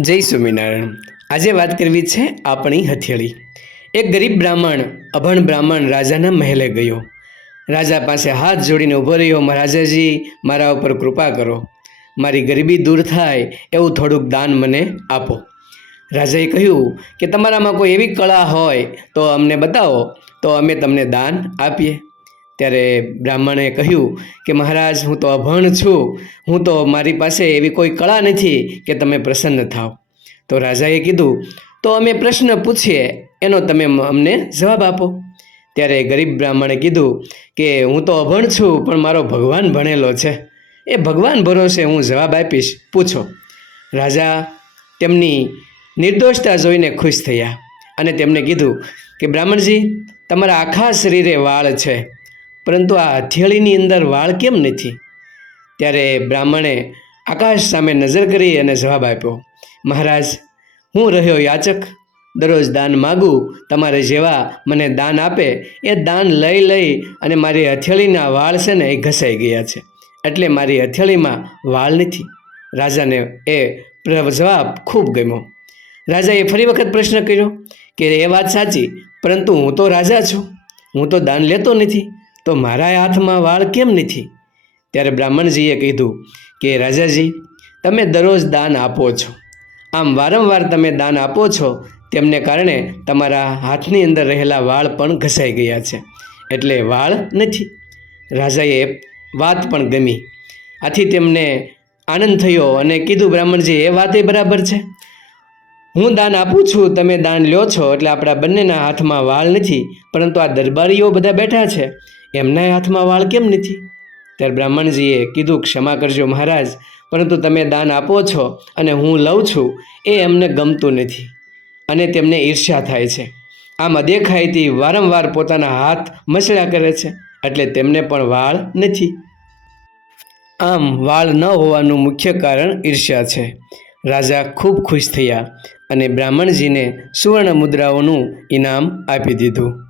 જય સ્વામિનારાયણ. આજે વાત કરવી છે આપણી હથેળી. એક ગરીબ બ્રાહ્મણ, અભણ બ્રાહ્મણ રાજાના મહેલે ગયો. રાજા પાસે હાથ જોડીને ઊભો રહ્યો, મહારાજાજી, મારા ઉપર કૃપા કરો. મારી ગરીબી દૂર થાય એવું થોડુંક દાન મને આપો. રાજાએ કહ્યું કે, તમારામાં કોઈ એવી કળા હોય તો અમને બતાવો, તો અમે તમને દાન આપીએ. ત્યારે બ્રાહ્મણે કહ્યું કે મહારાજ, હું તો અભણ છું. હું તો મારી પાસે એવી કોઈ કળા નથી કે તમે પ્રસન્ન થાવ. તો રાજાએ કીધું, તો અમે પ્રશ્ન પૂછીએ, એનો તમે અમને જવાબ આપો. ત્યારે ગરીબ બ્રાહ્મણે કીધું કે, હું તો અભણ છું, પણ મારો ભગવાન ભણેલો છે. એ ભગવાન ભરોસે હું જવાબ આપીશ. પૂછો. રાજા તેમની નિર્દોષતા જોઈને ખુશ થયા અને તેમણે કીધું કે, બ્રાહ્મણજી, તમારા આખા શરીરે વાળ છે. પરંતુ આ હથેળીની અંદર વાળ કેમ નથી? ત્યારે બ્રાહ્મણે આકાશ સામે નજર કરી અને જવાબ આપ્યો, મહારાજ, હું રહ્યો યાચક. દરરોજ દાન માગું, તમારે જેવા મને દાન આપે, એ દાન લઈ લઈ અને મારી હથેળીના વાળ છે ને એ ઘસાઈ ગયા છે. એટલે મારી હથેળીમાં વાળ નથી. રાજાને એ જવાબ ખૂબ ગમ્યો. રાજાએ ફરી વખત પ્રશ્ન કર્યો કે, એ વાત સાચી, પરંતુ હું તો રાજા છું. હું તો દાન લેતો નથી. તો મારા હાથમાં વાળ કેમ નથી? ત્યારે બ્રાહ્મણજીએ કીધું કે, રાજાજી, તમે દરરોજ દાન આપો છો. આમ વારંવાર તમે દાન આપો છો, તેમને કારણે તમારા હાથની અંદર રહેલા વાળ પણ ઘસાઈ ગયા છે. એટલે વાળ નથી. રાજાએ વાત પણ ગમી. આથી તેમને આનંદ થયો અને કીધું, બ્રાહ્મણજી, એ વાત એ બરાબર છે. હું દાન આપું છું, તમે દાન લ્યો છો, એટલે આપણા બંનેના હાથમાં વાળ નથી, પરંતુ આ દરબારીઓ બધા બેઠા છે. એમના હાથમાં વાળ કેમ નથી? ત્યારે બ્રાહ્મણજીએ કીધું, ક્ષમા કરજો મહારાજ, પરંતુ તમે દાન આપો છો અને હું લઉં છું, એ એમને ગમતું નથી અને તેમને ઈર્ષ્યા થાય છે. આમ અદેખાઈથી વારંવાર પોતાના હાથ મસળ્યા કરે છે, એટલે તેમને પણ વાળ નથી. આમ વાળ ન હોવાનું મુખ્ય કારણ ઈર્ષ્યા છે. રાજા ખૂબ ખુશ થયા. અને બ્રાહ્મણજીને સુવર્ણ મુદ્રાઓનું ઇનામ આપી દીધું.